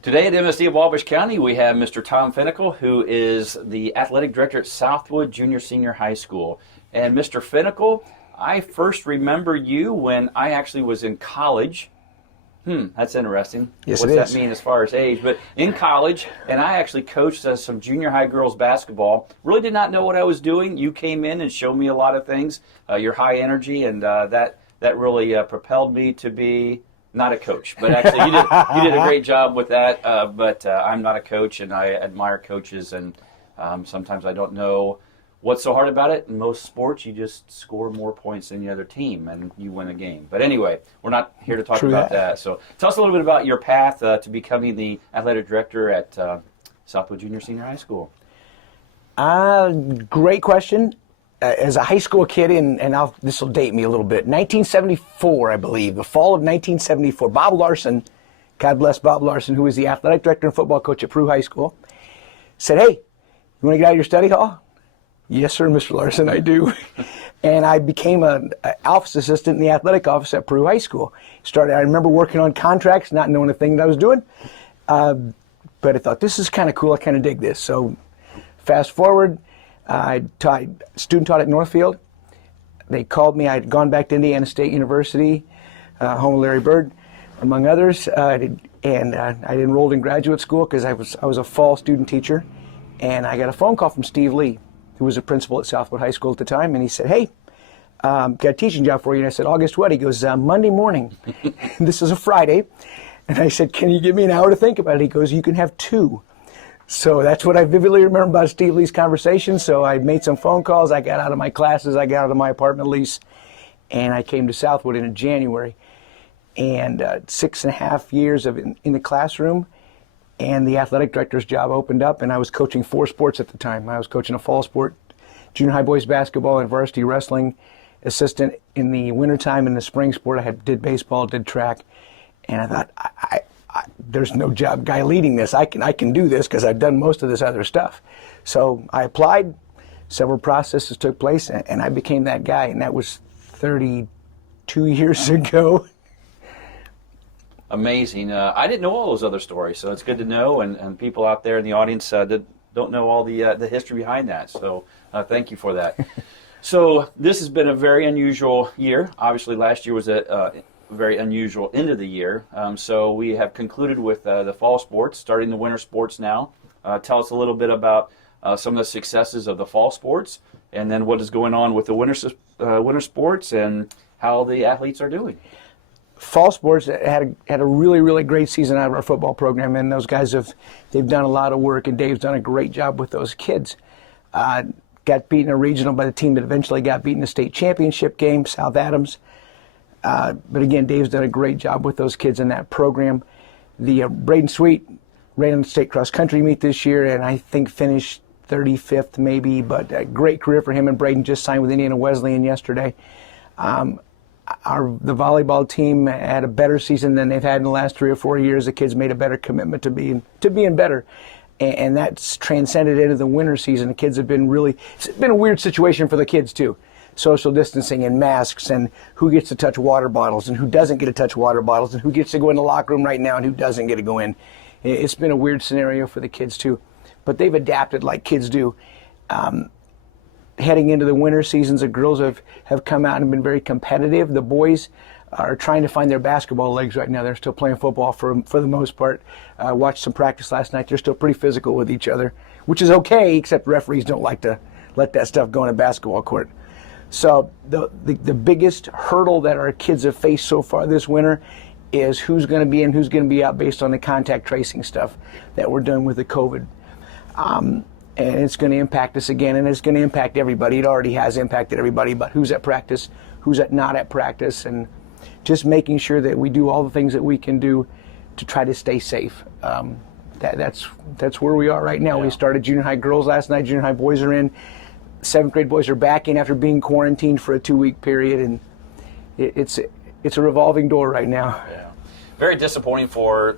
Today at MSD of Wabash County, we have Mr. Tom Finicle, who is the athletic director at Southwood Jr. Senior High School. And Mr. Finicle, I first remember you when I actually was in college. That's interesting. Yes, What's it that is. mean as far as age? But in college, and I actually coached some junior high girls basketball. Really did not know what I was doing. You came in and showed me a lot of things. Your high energy, and that really propelled me to be not a coach. But actually, you did a great job with that. But I'm not a coach, and I admire coaches. And sometimes I don't know what's so hard about it. In most sports, you just score more points than the other team, and you win a game. But anyway, we're not here to talk about that. So tell us a little bit about your path to becoming the athletic director at Southwood Junior Senior High School. Great question. As a high school kid, this will date me a little bit, 1974, I believe, the fall of 1974, Bob Larson, God bless Bob Larson, who was the athletic director and football coach at Peru High School, said, "Hey, you want to get out of your study hall?" "Yes, sir, Mr. Larson, I do." And I became an office assistant in the athletic office at Peru High School. I remember working on contracts, not knowing a thing that I was doing, but I thought, this is kind of cool, I kind of dig this. So fast forward, I student taught at Northfield. They called me. I had gone back to Indiana State University, home of Larry Bird, among others, and I enrolled in graduate school because I was a fall student teacher, and I got a phone call from Steve Lee, who was a principal at Southwood High School at the time, and he said, "Hey, got a teaching job for you." And I said, "August what?" He goes, "Monday morning." This is a Friday, and I said, "Can you give me an hour to think about it?" He goes, "You can have 2." So that's what I vividly remember about Steve Lee's conversation. So I made some phone calls. I got out of my classes. I got out of my apartment lease, and I came to Southwood in January. And 6.5 years in the classroom, and the athletic director's job opened up, and I was coaching 4 sports at the time. I was coaching a fall sport, junior high boys basketball and varsity wrestling, assistant in the wintertime. In the spring sport, I did baseball, did track, and I thought, there's no job guy leading this. I can do this because I've done most of this other stuff. So I applied, several processes took place, and I became that guy, and that was 32 years ago. Amazing. I didn't know all those other stories, so it's good to know, and people out there in the audience that don't know all the history behind that. So thank you for that. So this has been a very unusual year. Obviously, last year was a very unusual end of the year. So we have concluded with the fall sports, starting the winter sports now. Tell us a little bit about some of the successes of the fall sports, and then what is going on with the winter sports and how the athletes are doing. Fall sports had a really, really great season out of our football program, and those guys they've done a lot of work, and Dave's done a great job with those kids. Got beaten in a regional by the team that eventually got beaten in the state championship game, South Adams. But again, Dave's done a great job with those kids in that program. The Braden Sweet ran in the state cross country meet this year, and I think finished 35th maybe, but a great career for him. And Braden just signed with Indiana Wesleyan yesterday. The volleyball team had a better season than they've had in the last 3 or 4 years. The kids made a better commitment to being better, and that's transcended into the winter season. The kids have been it's been a weird situation for the kids too. Social distancing and masks, and who gets to touch water bottles and who doesn't get to touch water bottles, and who gets to go in the locker room right now and who doesn't get to go in. It's been a weird scenario for the kids too, but they've adapted like kids do. Heading into the winter seasons, the girls have come out and been very competitive. The boys are trying to find their basketball legs right now. They're still playing football for the most part. Watched some practice last night. They're still pretty physical with each other, which is okay, except referees don't like to let that stuff go in a basketball court. So the biggest hurdle that our kids have faced so far this winter is who's going to be in, who's going to be out based on the contact tracing stuff that we're doing with the COVID. And it's going to impact us again, and it's going to impact everybody. It already has impacted everybody, but who's at practice, who's not at practice, and just making sure that we do all the things that we can do to try to stay safe. That's where we are right now. Yeah. We started junior high girls last night. Junior high boys are in. 7th grade boys are back in after being quarantined for a 2-week period, and it's a revolving door right now. Yeah. Very disappointing for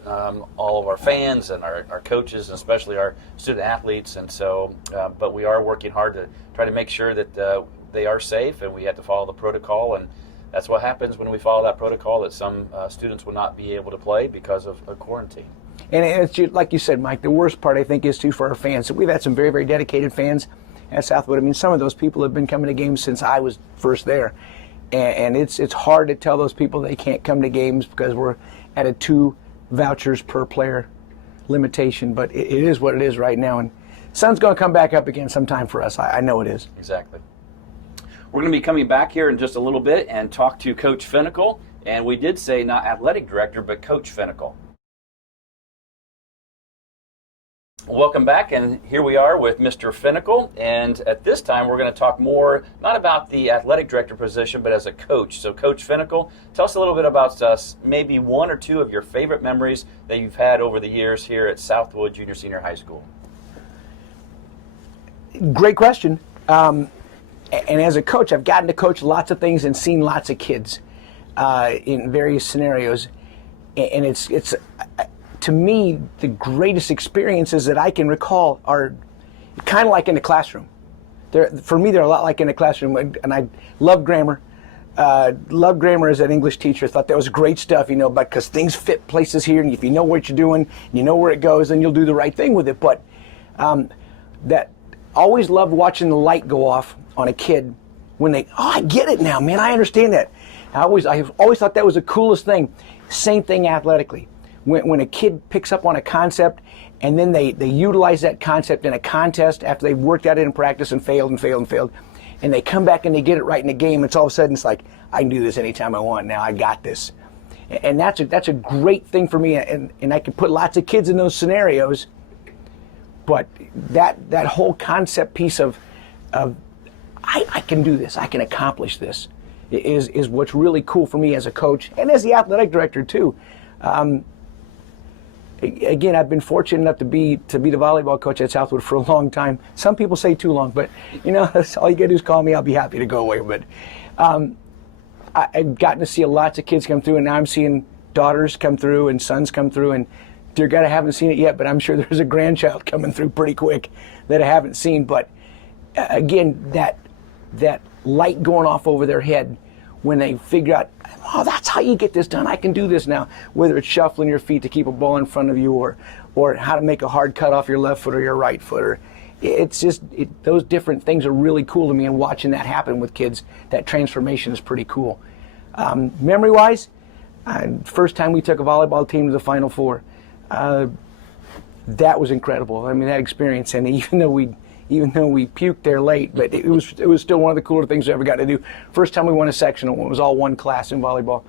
all of our fans and our coaches, and especially our student athletes. And so, but we are working hard to try to make sure that they are safe, and we have to follow the protocol. And that's what happens when we follow that protocol, that some students will not be able to play because of quarantine. And it's just, like you said, Mike, the worst part I think is too for our fans. So we've had some very, very dedicated fans at Southwood. I mean, some of those people have been coming to games since I was first there. And it's hard to tell those people they can't come to games because we're at a 2 vouchers per player limitation. But it is what it is right now. And sun's going to come back up again sometime for us. I know it is. Exactly. We're going to be coming back here in just a little bit and talk to Coach Finicle. And we did say not athletic director, but Coach Finicle. Welcome back, and here we are with Mr. Finicle, and at this time we're going to talk more, not about the athletic director position, but as a coach. So Coach Finicle, tell us a little bit about maybe 1 or 2 of your favorite memories that you've had over the years here at Southwood Junior Senior High School. Great question. And as a coach, I've gotten to coach lots of things and seen lots of kids in various scenarios, and it's to me, the greatest experiences that I can recall are kind of like in the classroom. For me, they're a lot like in the classroom, and I love grammar. Loved grammar as an English teacher. Thought that was great stuff, because things fit places here, and if you know what you're doing, you know where it goes, then you'll do the right thing with it. But that always loved watching the light go off on a kid when I get it now, man, I understand that. I always thought that was the coolest thing. Same thing athletically. When a kid picks up on a concept and then they utilize that concept in a contest after they've worked at it in practice and failed, and they come back and they get it right in the game, it's all of a sudden it's like, I can do this anytime I want now, I got this. And that's a great thing for me, and I can put lots of kids in those scenarios, but that whole concept piece of I can do this, I can accomplish this, is what's really cool for me as a coach and as the athletic director too. Again, I've been fortunate enough to be the volleyball coach at Southwood for a long time. Some people say too long, but that's all you got to do is call me. I'll be happy to go away. But I've gotten to see lots of kids come through, and now I'm seeing daughters come through and sons come through. And dear God, I haven't seen it yet, but I'm sure there's a grandchild coming through pretty quick that I haven't seen. But again, that light going off over their head when they figure out, oh, that's how you get this done. I can do this now. Whether it's shuffling your feet to keep a ball in front of you, or how to make a hard cut off your left foot or your right foot. It's just those different things are really cool to me, and watching that happen with kids, that transformation is pretty cool. Memory-wise, first time we took a volleyball team to the Final Four, that was incredible. I mean, that experience, and even though we puked there late, but it was still one of the cooler things we ever got to do. First time we won a sectional, it was all one class in volleyball.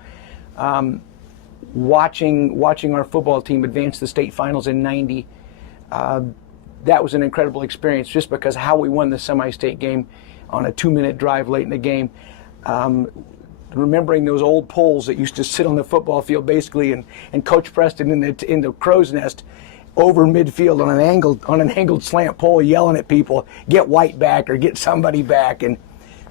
Watching our football team advance to the state finals in '90, that was an incredible experience just because how we won the semi-state game on a 2-minute drive late in the game. Remembering those old poles that used to sit on the football field basically, and Coach Preston in the crow's nest over midfield on an angled slant pole yelling at people, get White back or get somebody back. And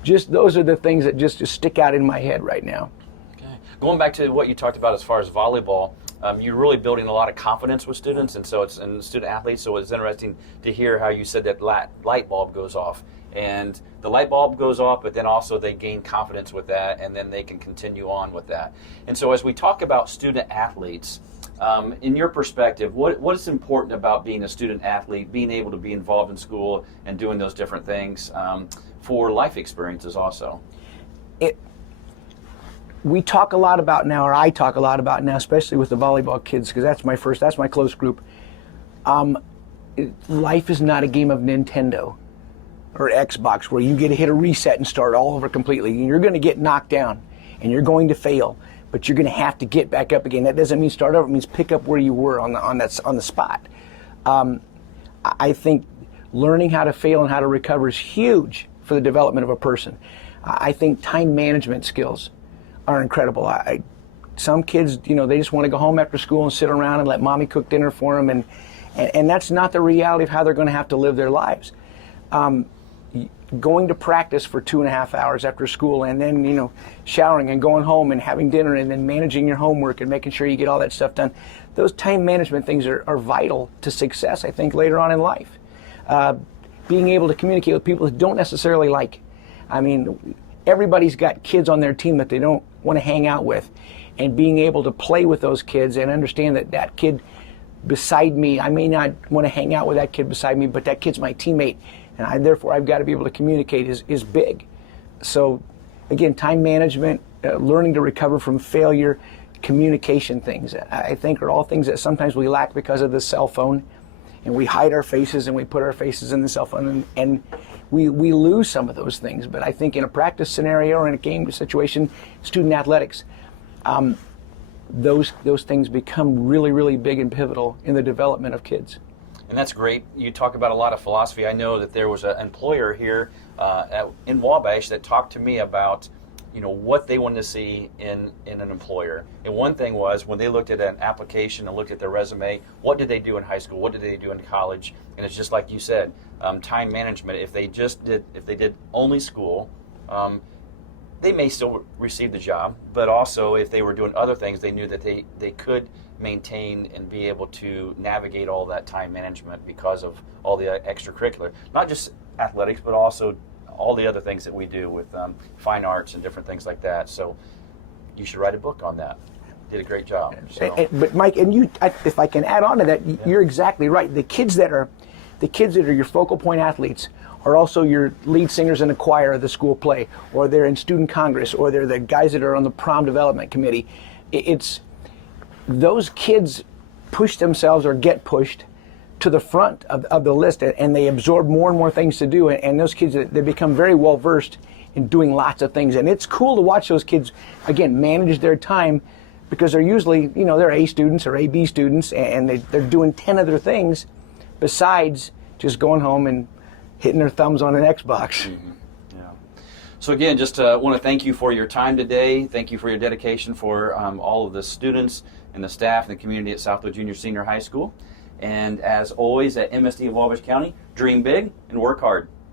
just those are the things that just stick out in my head right now. Okay. Going back to what you talked about as far as volleyball, you're really building a lot of confidence with students and student athletes, so it's interesting to hear how you said that light bulb goes off. And the light bulb goes off, but then also they gain confidence with that, and then they can continue on with that. And so as we talk about student athletes, in your perspective, what is important about being a student athlete, being able to be involved in school and doing those different things for life experiences also? We talk a lot about now, or I talk a lot about now, especially with the volleyball kids, because that's my close group. Life is not a game of Nintendo or Xbox where you get to hit a reset and start all over completely. You're going to get knocked down and you're going to fail, but you're going to have to get back up again. That doesn't mean start over. It means pick up where you were on the spot. I think learning how to fail and how to recover is huge for the development of a person. I think time management skills are incredible. Some kids, they just want to go home after school and sit around and let mommy cook dinner for them, and that's not the reality of how they're going to have to live their lives. Going to practice for 2.5 hours after school, and then showering and going home and having dinner, and then managing your homework and making sure you get all that stuff done. Those time management things are vital to success, I think, later on in life. Being able to communicate with people that don't necessarily like. I mean, everybody's got kids on their team that they don't want to hang out with, and being able to play with those kids and understand that kid beside me. I may not want to hang out with that kid beside me, but that kid's my teammate, and therefore I've got to be able to communicate is big. So again, time management, learning to recover from failure, communication things, I think are all things that sometimes we lack because of the cell phone, and we hide our faces and we put our faces in the cell phone, and we lose some of those things. But I think in a practice scenario or in a game situation, student athletics, those things become really, really big and pivotal in the development of kids. And that's great. You talk about a lot of philosophy. I know that there was an employer here in Wabash that talked to me about, what they wanted to see in an employer. And one thing was when they looked at an application and looked at their resume, what did they do in high school? What did they do in college? And it's just like you said, time management. If they did only school, they may still receive the job, but also if they were doing other things, they knew that they could maintain and be able to navigate all that time management because of all the extracurricular, not just athletics, but also all the other things that we do with fine arts and different things like that. So you should write a book on that. Did a great job. So. But Mike, and if I can add on to that, you're exactly right. The kids that are your focal point athletes are also your lead singers in the choir of the school play, or they're in student congress, or they're the guys that are on the prom development committee. It's those kids push themselves or get pushed to the front of the list, and they absorb more and more things to do, and those kids, they become very well versed in doing lots of things. And it's cool to watch those kids, again, manage their time, because they're usually, they're A students or AB students, and they're doing 10 other things besides just going home and hitting their thumbs on an Xbox. Mm-hmm. Yeah. So again, just want to thank you for your time today. Thank you for your dedication for all of the students and the staff and the community at Southwood Jr. Senior High School. And as always at MSD of Wabash County, dream big and work hard.